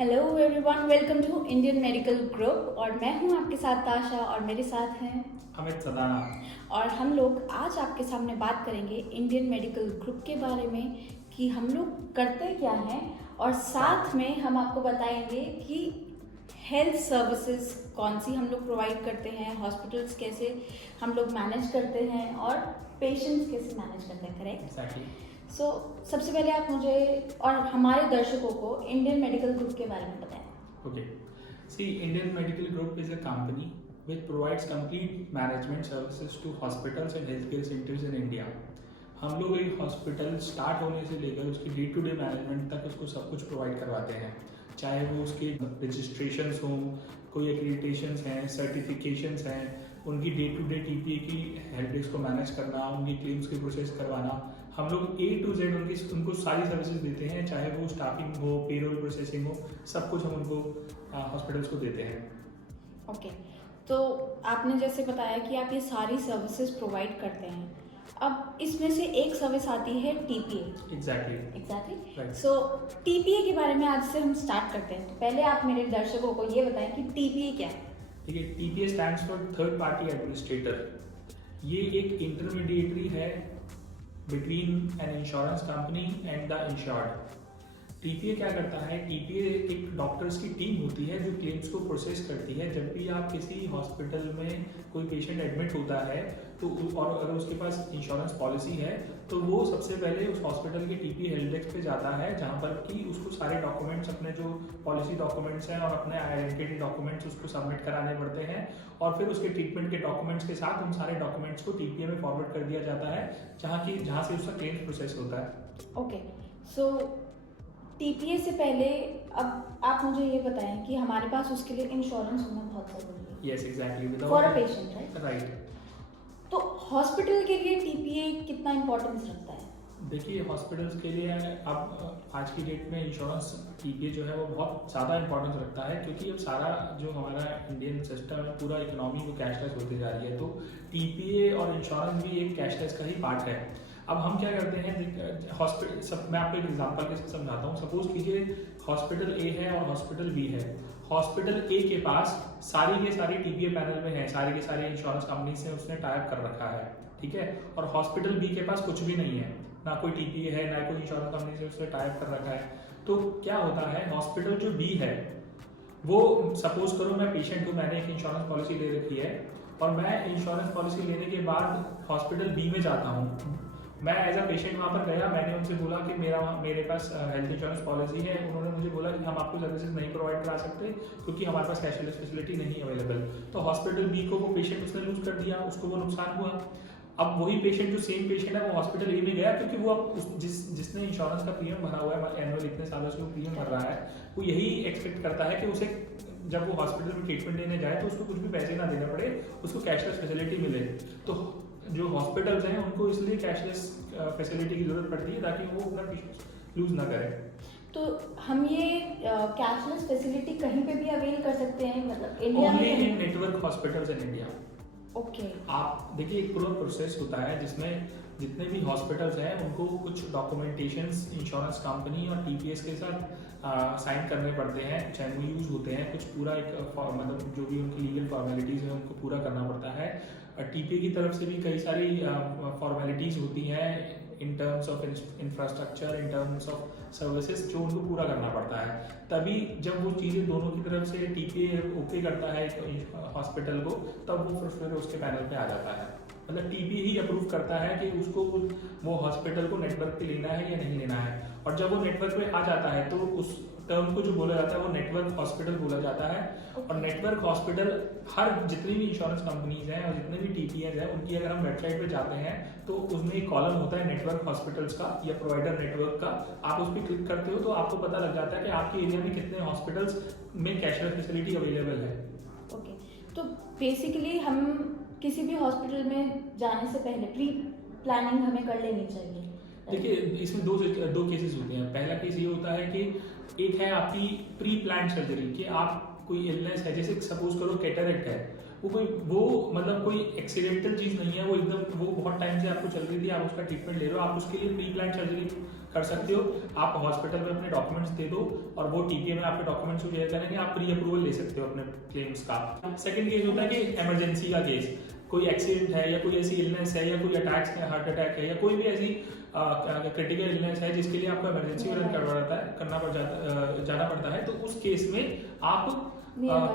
Hello everyone, welcome to Indian medical group. और मैं हूं आपके साथ ताशा और मेरे साथ हैं अमित सदाना। और हम लोग आज आपके सामने बात करेंगे इंडियन मेडिकल ग्रुप के बारे में कि हम लोग करते क्या हैं, और साथ में हम आपको बताएंगे कि हेल्थ सर्विसेज कौन सी हम लोग प्रोवाइड करते हैं, हॉस्पिटल्स कैसे हम लोग मैनेज करते हैं और पेशेंट्स कैसे मैनेज करते हैं। करेक्ट? एग्जैक्टली। सबसे पहले आप मुझे और हमारे दर्शकों को इंडियन मेडिकल ग्रुप के बारे में बताएं। Okay. See, Indian Medical Group is a company which provides complete management services to hospitals and healthcare centers in India. हम लोग एक हॉस्पिटल स्टार्ट होने से लेकर उसकी डे टू डे मैनेजमेंट तक उसको सब कुछ प्रोवाइड करवाते हैं, चाहे वो उसके रजिस्ट्रेशंस हों, कोई एक्रीडिटेशंस हैं, सर्टिफिकेशंस हैं, उनकी डे टू डे टीपीए की हेल्प डेस्क को मैनेज करना, उनकी क्लेम्स की प्रोसेस करवाना। हम लोग ए टू जेड उनको सारी सर्विसेज देते हैं, चाहे वो स्टाफिंग हो, पेरोल प्रोसेसिंग हो, सब कुछ हम उनको हॉस्पिटल्स को देते हैं। ओके, तो आपने जैसे बताया कि आप ये सारी सर्विसेज प्रोवाइड करते हैं। अब इसमें से एक सर्विस आती है टीपीए। एग्जैक्टली। सो टीपीए के बारे में आज से हम स्टार्ट करते हैं। तो पहले आप मेरे दर्शकों को ये बताएं कि टीपीए क्या है। ठीक है, TPA stands for third party administrator. ये एक इंटरमीडिएटरी है between an insurance company and the insured. TPA क्या करता है? टीपीए एक डॉक्टर्स की टीम होती है जो क्लेम्स को प्रोसेस करती है। जब भी आप किसी हॉस्पिटल में कोई पेशेंट एडमिट होता है तो और अगर उसके पास इंश्योरेंस पॉलिसी है तो वो सबसे पहले उस हॉस्पिटल के टीपीए हेल्प डेस्क पे जाता है, जहाँ पर कि उसको सारे डॉक्यूमेंट्स, अपने जो पॉलिसी डॉक्यूमेंट्स हैं और अपने आइडेंटिटी डॉक्यूमेंट्स उसको सबमिट कराने पड़ते हैं, और फिर उसके ट्रीटमेंट के डॉक्यूमेंट्स के साथ उन सारे डॉक्यूमेंट्स को टीपीए में फॉरवर्ड कर दिया जाता है, जहाँ से उसका क्लेम प्रोसेस होता है। ओके, सो टीपीए से पहले अब आप मुझे ये बताएं कि हमारे पास उसके लिए इंश्योरेंस होना बहुत ज़रूरी है। Yes, exactly. For a patient, right? Right. तो हॉस्पिटल के लिए टीपीए कितना इम्पोर्टेंस रखता है? देखिए, हॉस्पिटल्स के लिए अब आज की डेट में इंश्योरेंस टीपीए जो है वो बहुत ज़्यादा इंपॉर्टेंस रखता है, क्योंकि अब सारा जो हमारा इंडियन सिस्टम है, पूरा इकोनॉमी वो कैशलेस होती जा रही है। तो टीपीए और इंश्योरेंस भी एक कैशलेस का ही पार्ट है। अब हम क्या करते हैं, हॉस्पिटल मैं आपको एक एग्जांपल के साथ समझाता हूँ। सपोज कीजिए हॉस्पिटल ए है और हॉस्पिटल बी है। हॉस्पिटल ए के पास सारी के सारी टीपीए पैनल में है, सारी के सारी इंश्योरेंस कंपनी से उसने टाइप कर रखा है, ठीक है। और हॉस्पिटल बी के पास कुछ भी नहीं है, ना कोई टीपीए है, ना कोई इंश्योरेंस कंपनी से उसने टाइप कर रखा है। तो क्या होता है, हॉस्पिटल जो बी है वो, सपोज करो मैं पेशेंट हूँ, मैंने एक इंश्योरेंस पॉलिसी ले रखी है और मैं इंश्योरेंस पॉलिसी लेने के बाद हॉस्पिटल बी में जाता हूँ। मैं एज अ पेशेंट वहाँ पर गया, मैंने उनसे बोला कि मेरे पास हेल्थ इंश्योरेंस पॉलिसी है। उन्होंने मुझे बोला कि हम आपको सर्विसेज नहीं प्रोवाइड करा सकते क्योंकि हमारे पास कैशलेस फैसिलिटी नहीं अवेलेबल। तो हॉस्पिटल बी को वो पेशेंट उसने लूज कर दिया, उसको वो नुकसान हुआ। अब वही पेशेंट, जो सेम पेशेंट है, वो हॉस्पिटल ए में गया, क्योंकि वो अब जिसने इंश्योरेंस का प्रीमियम भरा हुआ है एनुअल, इतने सालों से वो प्रीमियम भर रहा है, वो यही एक्सपेक्ट करता है कि उसे जब वो हॉस्पिटल में ट्रीटमेंट लेने जाए तो उसको कुछ भी पैसे ना देना पड़े, उसको कैशलेस फैसिलिटी मिले। तो जो हॉस्पिटल्स हैं उनको इसलिए कैशलेस फैसिलिटी की जरूरत पड़ती है ताकि वो अपना लूज ना करें। तो हम ये कैशलेस फैसिलिटी कहीं पे भी अवेल कर सकते हैं, मतलब इंडिया में? Only in network hospitals in India. Okay. आप देखिए, एक पूरा प्रोसेस होता है जिसमें जितने भी हॉस्पिटल्स हैं उनको कुछ डॉक्यूमेंटेशंस इंश्योरेंस कंपनी और टीपीएस के साथ साइन करने पड़ते हैं, कुछ एमओयूज होते हैं, कुछ पूरा एक मतलब जो भी उनकी लीगल फॉर्मेलिटीज़ हैं उनको पूरा करना पड़ता है। टीपीए की तरफ से भी कई सारी फॉर्मेलिटीज़ होती हैं in terms of infrastructure, in terms of services, जो उनको पूरा करना पड़ता है। तभी जब वो चीज़ें दोनों की तरफ से टीपीए ओके करता है हॉस्पिटल को, तब वो फिर उसके पैनल पे आ जाता है। मतलब टीपीए ही अप्रूव करता है कि उसको वो हॉस्पिटल को नेटवर्क पे लेना है या नहीं लेना है। और जब वो नेटवर्क पे आ जाता है तो उस टर्म को जो बोला जाता है वो नेटवर्क हॉस्पिटल बोला जाता है। और नेटवर्क हॉस्पिटल, हर जितनी भी इंश्योरेंस कंपनीज हैं और जितने भी टीपीएस हैं, उनकी अगर हम वेबसाइट पे जाते हैं तो उसमें एक कॉलम होता है नेटवर्क हॉस्पिटल्स का या प्रोवाइडर नेटवर्क का। आप उस पर क्लिक करते हो तो आपको पता लग जाता है कि आपके एरिया में कितने हॉस्पिटल्स में कैशलेस फैसिलिटी अवेलेबल है। ओके, तो बेसिकली हम किसी भी हॉस्पिटल में जाने से पहले प्री प्लानिंग हमें कर लेनी चाहिए। देखिए, इसमें दो केसेस होते हैं। पहला केस ये होता है कि एक है आपकी प्री प्लान सर्जरी, कि आप कोई इलनेस है, जैसे सपोज करो कैटरेक्ट है, वो मतलब कोई एक्सीडेंटल चीज़ नहीं है, वो एकदम वो बहुत टाइम से आपको चल रही थी, आप उसका ट्रीटमेंट ले रहे हो, आप उसके लिए प्री प्लान सर्जरी कर सकते हो। आप हॉस्पिटल में अपने डॉक्यूमेंट्स दे दो और वो टीपीए में आपके डॉक्यूमेंट्स को शेयर करेंगे, आप प्री अप्रूवल ले सकते हो अपने क्लेम्स का। सेकंड केस होता है कि इमरजेंसी का केस, कोई एक्सीडेंट है या कोई ऐसी इलनेस है या कोई अटैक्स है, हार्ट अटैक है या कोई भी ऐसी क्रिटिकल इलनेस है जिसके लिए आपको इमरजेंसी रन जाना पड़ता है, तो उस केस में आप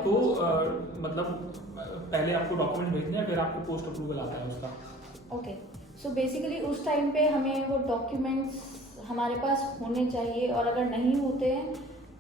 को मतलब पहले आपको डॉक्यूमेंट भेजने हैं, फिर आपको पोस्ट अप्रूवल आता है उसका। ओके, सो बेसिकली उस टाइम पे हमें वो डॉक्यूमेंट्स हमारे पास होने चाहिए, और अगर नहीं होते हैं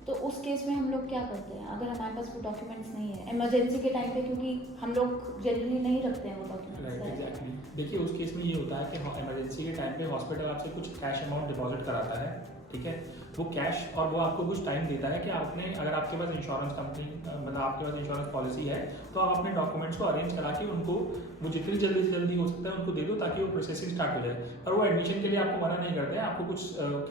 तो उस केस में हम लोग क्या करते हैं अगर हमारे पास वो डॉक्यूमेंट्स नहीं है इमरजेंसी के टाइम पे, क्योंकि हम लोग जनरली नहीं रखते हैं वो डॉक्यूमेंट्स। एग्जैक्टली, देखिए उस केस में ये होता है कि इमरजेंसी के टाइम पे हॉस्पिटल आपसे कुछ कैश अमाउंट डिपॉजिट कराता है, ठीक है, वो कैश, और वो आपको कुछ टाइम देता है कि आपने, अगर आपके पास इंश्योरेंस कंपनी मतलब आपके पास इंश्योरेंस पॉलिसी है, तो आप अपने डॉक्यूमेंट्स को अरेंज करा के उनको वो जितनी जल्दी से जल्दी हो सकता है उनको दे दो, ताकि वो प्रोसेसिंग स्टार्ट हो जाए। और वो एडमिशन के लिए आपको मना नहीं करते हैं, आपको कुछ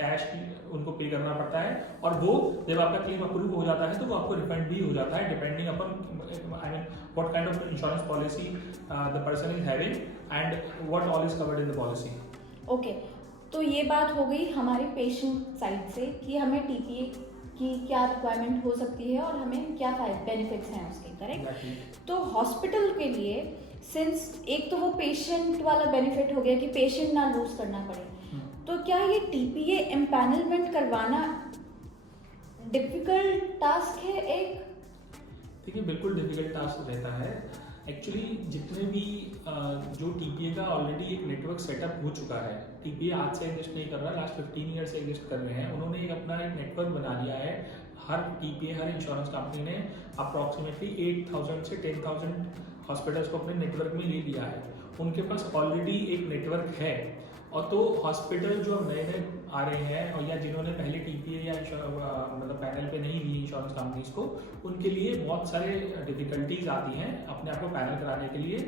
कैश उनको पे करना पड़ता है, और वो जब आपका क्लेम अप्रूव हो जाता है तो वो आपको रिफंड भी हो जाता है, depending upon I mean what kind of insurance policy the person is having and what all is covered in the policy. Okay, तो ये बात हो गई हमारे पेशेंट साइड से कि हमें टीपीए की क्या रिक्वायरमेंट हो सकती है और हमें क्या बेनिफिट्स हैं उसके, करेक्ट। तो हॉस्पिटल के लिए सिंस एक तो वो पेशेंट वाला बेनिफिट हो गया कि पेशेंट ना लूज करना पड़े, तो क्या ये टीपीए एम्पैनलमेंट करवाना डिफिकल्ट टास्क है एक? देखिए बिल्कुल डिफिकल्ट टास्क रहता है एक्चुअली। जितने भी जो टीपीए का ऑलरेडी एक नेटवर्क सेटअप हो चुका है, टीपीए आज से एग्जिस्ट नहीं कर रहा, लास्ट 15 ईयर से एग्जिस्ट कर रहे हैं, उन्होंने एक अपना एक नेटवर्क बना लिया है। हर टीपीए, हर इंश्योरेंस कंपनी ने अप्रॉक्सीमेटली 8,000 से 10,000 हॉस्पिटल्स को अपने नेटवर्क में ले लिया है, उनके पास ऑलरेडी एक नेटवर्क है। और तो हॉस्पिटल जो नए नए आ रहे हैं और या जिन्होंने पहले टीपीए या मतलब पैनल पे नहीं ली इंश्योरेंस कंपनीज को, उनके लिए बहुत सारे डिफिकल्टीज आती हैं अपने आप को पैनल कराने के लिए।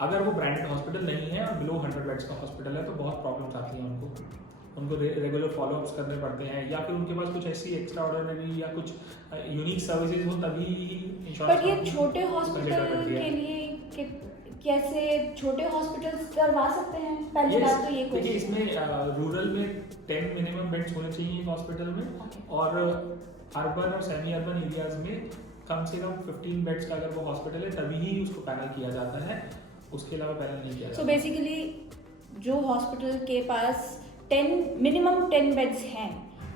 अगर वो ब्रांडेड हॉस्पिटल नहीं है और बिलो 100 बेड्स का हॉस्पिटल है तो बहुत प्रॉब्लम्स आती हैं उनको रेगुलर फॉलोअप्स करने पड़ते हैं, या फिर उनके पास कुछ ऐसी एक्स्ट्रा ऑर्डिनरी या कुछ यूनिक सर्विसेज हो तभी इंश्योरेंस। पर ये छोटे हॉस्पिटल के लिए कैसे छोटे हॉस्पिटल्स करवा सकते हैं? पहली बात तो ये देखिए, इसमें रूरल में 10 मिनिमम बेड्स होने चाहिए एक हॉस्पिटल में, और अर्बन और सेमी अर्बन एरियाज में कम से कम 15 बेड्स का अगर वो हॉस्पिटल है तभी ही उसको पैनल किया जाता है, उसके अलावा पैनल नहीं किया जाता। सो बेसिकली जो हॉस्पिटल के पास मिनिमम 10 बेड्स हैं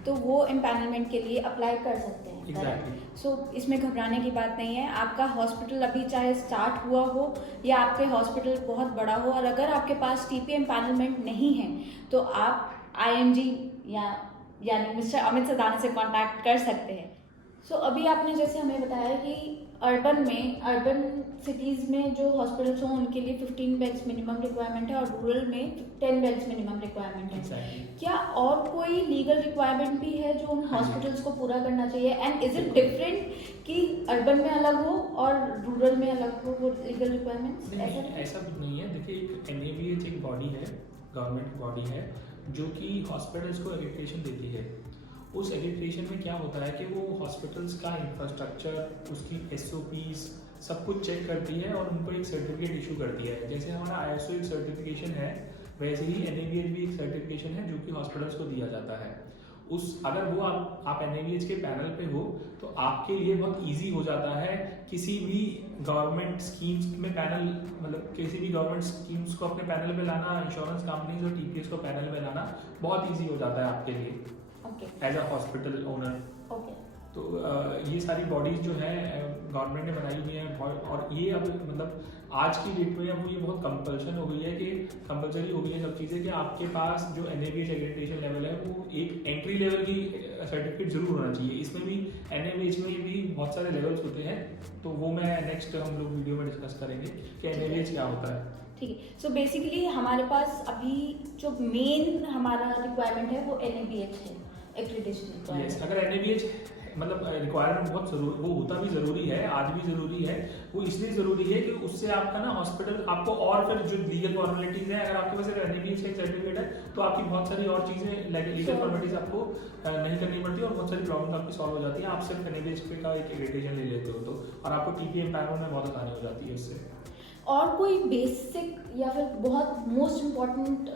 तो वो एम्पैनलमेंट के लिए अप्लाई कर सकते हैं। Exactly. सो इसमें घबराने की बात नहीं है। आपका हॉस्पिटल अभी चाहे स्टार्ट हुआ हो या आपके हॉस्पिटल बहुत बड़ा हो, और अगर आपके पास टीपीए एम्पैनलमेंट नहीं है तो आप आईएमजी यानी मिस्टर अमित सदाना से कांटेक्ट कर सकते हैं। सो अभी आपने जैसे हमें बताया कि अर्बन सिटीज़ में जो हॉस्पिटल्स हों उनके लिए 15 बेड्स मिनिमम रिक्वायरमेंट है और रूरल में 10 बेड्स मिनिमम रिक्वायरमेंट है। Exactly. क्या और कोई लीगल रिक्वायरमेंट भी है जो उन हॉस्पिटल्स को पूरा करना चाहिए? एंड इज इट डिफरेंट कि अर्बन में अलग हो और रूरल में अलग हो वो लीगल रिक्वायरमेंट्स? ऐसा कुछ नहीं है। देखिए, एक NABH एक बॉडी है, गवर्नमेंट बॉडी है, जो कि हॉस्पिटल्स को एक्रेडिटेशन देती है। उस एक्रेडिटेशन में क्या होता है कि वो हॉस्पिटल्स का इंफ्रास्ट्रक्चर, उसकी SOPs सब कुछ चेक करती है और उनको एक सर्टिफिकेट इशू करती है। जैसे हमारा ISO एक सर्टिफिकेशन है, वैसे ही NABH भी एक सर्टिफिकेशन है जो कि हॉस्पिटल्स को दिया जाता है। अगर वो आप NABH के पैनल पे हो तो आपके लिए बहुत इजी हो जाता है किसी भी गवर्नमेंट स्कीम्स में पैनल, मतलब किसी भी गवर्नमेंट स्कीम्स को अपने पैनल पे लाना, इंश्योरेंस कंपनीज और TPS को पैनल पे लाना बहुत इजी हो जाता है आपके लिए एज अ हॉस्पिटल ओनर। तो ये सारी बॉडीज जो है गवर्नमेंट ने बनाई हुई हैं, और ये अब मतलब आज की डेट में अब ये बहुत कंपल्सन हो गई है कि कंपल्सरी हो गई है सब चीज़ें कि आपके पास जो NABH एक्रेडिटेशन लेवल है वो एक एंट्री लेवल की सर्टिफिकेट जरूर होना चाहिए। इसमें भी NABH में भी बहुत सारे लेवल्स होते हैं, तो वो मैं नेक्स्ट हम लोग वीडियो में डिस्कस करेंगे कि NABH क्या होता है। ठीक है। सो बेसिकली हमारे पास अभी जो मेन हमारा रिक्वायरमेंट है वो NABH है, एक्रेडिटेशन। अगर NABH मतलब रिक्वायरमेंट बहुत जरूरी, वो होता भी ज़रूरी है, आज भी ज़रूरी है। वो इसलिए ज़रूरी है कि उससे आपका ना हॉस्पिटल आपको और फिर जो लीगल फॉर्मेलिटीज़ हैं, अगर आपके पास NABH का सर्टिफिकेट है तो आपकी बहुत सारी और चीज़ें लीगल फॉर्मेलिटीज़ आपको नहीं करनी पड़ती और बहुत सारी प्रॉब्लम आपकी सॉल्व हो जाती है। आप सिर्फ NABH का एक एक्रेडिटेशन ले लेते हो तो, और आपको TPA एम्पावरमेंट में बहुत आसानी हो जाती है उससे। और कोई बेसिक या फिर बहुत मोस्ट इम्पॉर्टेंट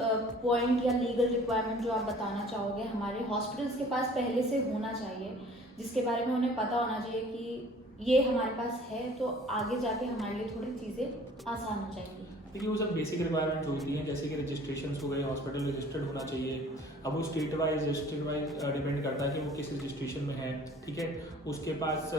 पॉइंट या लीगल रिक्वायरमेंट जो आप बताना चाहोगे हमारे हॉस्पिटल्स के पास पहले से होना चाहिए, जिसके बारे में उन्हें पता होना चाहिए कि ये हमारे पास है तो आगे जाके हमारे लिए थोड़ी चीज़ें आसान हो जाएंगी? देखिए वो सब बेसिक रिक्वायरमेंट होती हैं, जैसे कि रजिस्ट्रेशन हो गए, हॉस्पिटल रजिस्टर्ड होना चाहिए। अब वो स्टेट वाइज डिपेंड करता है कि वो किस रजिस्ट्रेशन में है, ठीक है। उसके पास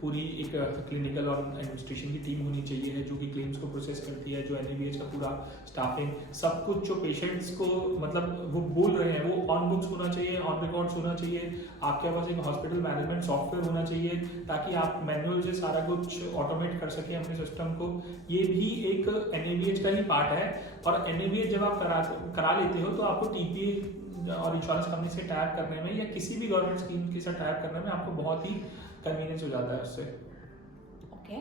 पूरी एक क्लिनिकल और एडमिनिस्ट्रेशन की टीम होनी चाहिए जो कि क्लेम्स को प्रोसेस करती है, जो NABH का पूरा स्टाफिंग सब कुछ जो पेशेंट्स को मतलब वो बोल रहे हैं वो ऑन बुक्स होना चाहिए, ऑन रिकॉर्ड्स होना चाहिए। आपके पास एक हॉस्पिटल मैनेजमेंट सॉफ्टवेयर होना चाहिए ताकि आप मैनुअल से सारा कुछ ऑटोमेट कर सकें अपने सिस्टम को। ये भी एक NABH का ही पार्ट है। और NABH जब आप करा लेते हो तो आपको TPA और इंश्योरेंस कंपनी से टाइप करने में या किसी भी गवर्नमेंट स्कीम के साथ टाइप करने में आपको बहुत ही कन्वीनियंस हो जाता है उससे। ओके,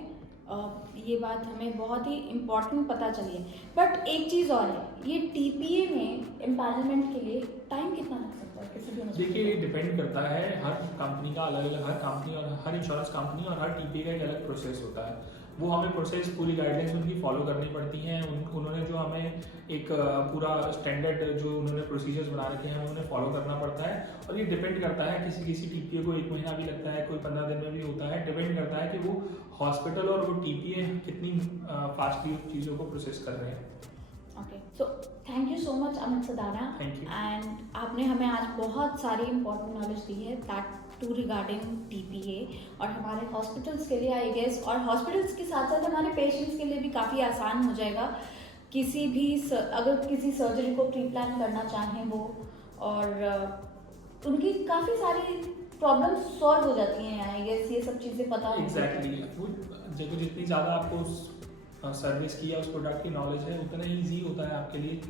ये बात हमें बहुत ही इम्पोर्टेंट पता चली है। बट एक चीज़ और है, ये TPA में एम्पावरमेंट के लिए टाइम कितना लग सकता है किसी भी? देखिए डिपेंड करता है, हर कंपनी का अलग अलग, हर कंपनी और हर इंश्योरेंस कंपनी और हर TPA का एक अलग प्रोसेस होता है। वो हमें प्रोसेस पूरी गाइडलाइंस उनकी फॉलो करनी पड़ती हैं। उन्होंने जो हमें एक पूरा स्टैंडर्ड जो उन्होंने प्रोसीजर्स बना रखे हैं उन्हें फॉलो करना पड़ता है। और ये डिपेंड करता है, किसी TPA को 1 महीना भी लगता है, कोई 15 दिन में भी होता है। डिपेंड करता है कि वो हॉस्पिटल और वो TPA कितनी फास्टली चीज़ों को प्रोसेस कर रहे हैं। Okay, so thank you so much Amit Sadana. Thank you. And आपने हमें आज बहुत सारी इंपॉर्टेंट नॉलेज दी है दैट टू रिगार्डिंग TPA और हमारे हॉस्पिटल्स के लिए आई गेस, और हॉस्पिटल्स के साथ साथ हमारे पेशेंट्स के लिए भी काफ़ी आसान हो जाएगा किसी भी अगर किसी सर्जरी को प्री प्लान करना चाहें वो, और उनकी काफ़ी सारी प्रॉब्लम्स सॉल्व हो जाती हैं आई गेस, ये सब चीज़ें पता होंगी। एग्जैक्टली, वो जब जितनी ज़्यादा आपको उस सर्विस की या उस प्रोडक्ट की नॉलेज है उतना ही ईजी होता है आपके लिए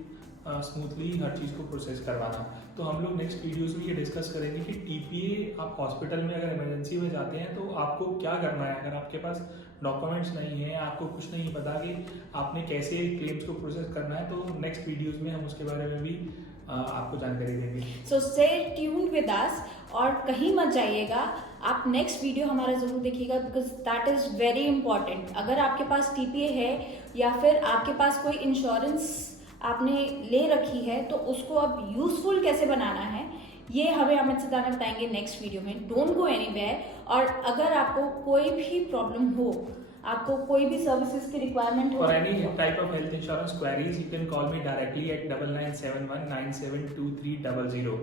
स्मूथली हर चीज़ को प्रोसेस करवाना। तो हम लोग नेक्स्ट वीडियोस में ये डिस्कस करेंगे कि TPA आप हॉस्पिटल में अगर इमरजेंसी में जाते हैं तो आपको क्या करना है। अगर आपके पास डॉक्यूमेंट्स नहीं है, आपको कुछ नहीं पता कि आपने कैसे क्लेम्स को प्रोसेस करना है, तो नेक्स्ट वीडियोज़ में हम उसके बारे में भी आपको जानकारी देंगे। So stay tuned with us और कहीं मत जाइएगा, आप नेक्स्ट वीडियो हमारा ज़रूर देखिएगा because that is very important. अगर आपके पास TPA है या फिर आपके पास कोई इंश्योरेंस आपने ले रखी है तो उसको अब यूज़फुल कैसे बनाना है ये हमें अमित सदाना बताएंगे नेक्स्ट वीडियो में। Don't go anywhere. और अगर आपको कोई भी प्रॉब्लम हो, आपको कोई भी सर्विसेज की रिक्वायरमेंट हो, For any type of health insurance queries, you can call me directly at 9971972300.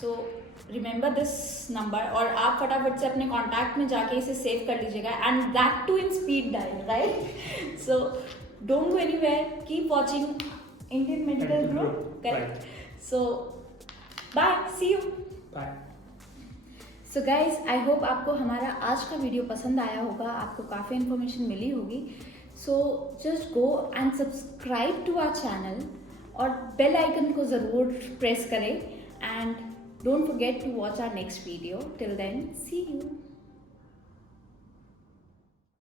So remember this number और आप फटाफट से अपने कॉन्टैक्ट में जाके इसे सेव कर लीजिएगा and that too in speed dial, right? So don't go anywhere, keep watching Indian medical group, correct? So bye, see you, bye. So guys, I hope आपको हमारा आज का वीडियो पसंद आया होगा, आपको काफ़ी इन्फॉर्मेशन मिली होगी। So just go and subscribe to our channel और बेल आइकन को ज़रूर प्रेस करें and don't forget to watch our next video. Till then, see you.